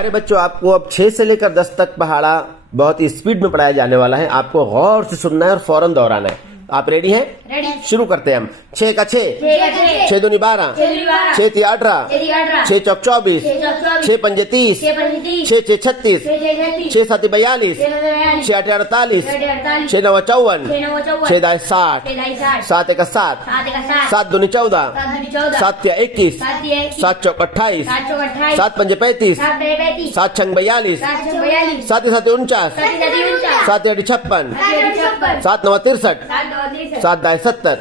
अरे बच्चों, आपको अब 6 से लेकर 10 तक पहाड़ा बहुत ही स्पीड में पढ़ाया जाने वाला है। आपको गौर से सुनना है और फौरन दोहराना है। आप रेडी हैं? रेडी। शुरू करते हैं हम। 6 का 6, 6 दूनी 12, 6 ती 18, 6 चौक 24, 6 पंजे 30, 6 6 36, 6 7 42, 6 8 48, 6 9 54, 6 10 60, 7 1 7, 7 दूनी 14, 7 तिया 21, 7 चौक 28, 7 पंजे 35, 7 छंग 42, 7 7 49, 7 8 56, 7 9 63, 7 10 70,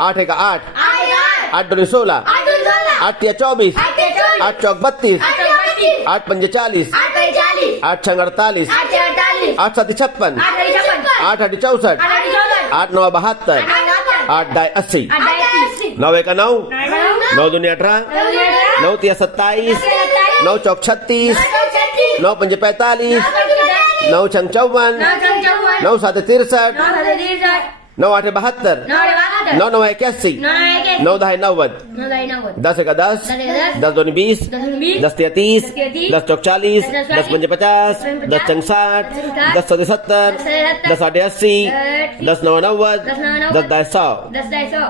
8 1 8, 8 2 16, 8 तिया 24, 8 चौक 32, 8 पंजे 40, 8 छंग 48, 8 7 56, 8 8 64, 8 9 72, 8 10 80, 9 1 9, 9 दूनी 18, 9 तिया 27, 9 चौक 36, 9 पंजे 45, 9 छंग 54, 9 7 63, 9 8 72, 9 9 81, 9 10 90, 10 1 10, 10 दूनी 20, 10 तिया 30, 10 चौक 40, 10 पंजे 50, 10 छंग 60, 10 7 70, 10 8 80, 10 9 90, 10 10 100।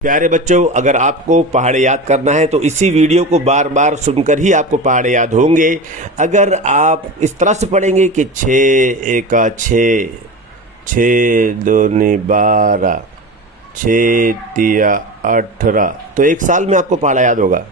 प्यारे बच्चों, अगर आपको पहाड़े याद करना है तो इसी वीडियो को बार बार सुनकर ही आपको पहाड़े याद होंगे। अगर आप इस तरह से पढ़ेंगे कि 6 1 6, 6 दूनी 12, 6 तिया 18, तो एक साल में आपको पहाड़ा याद होगा।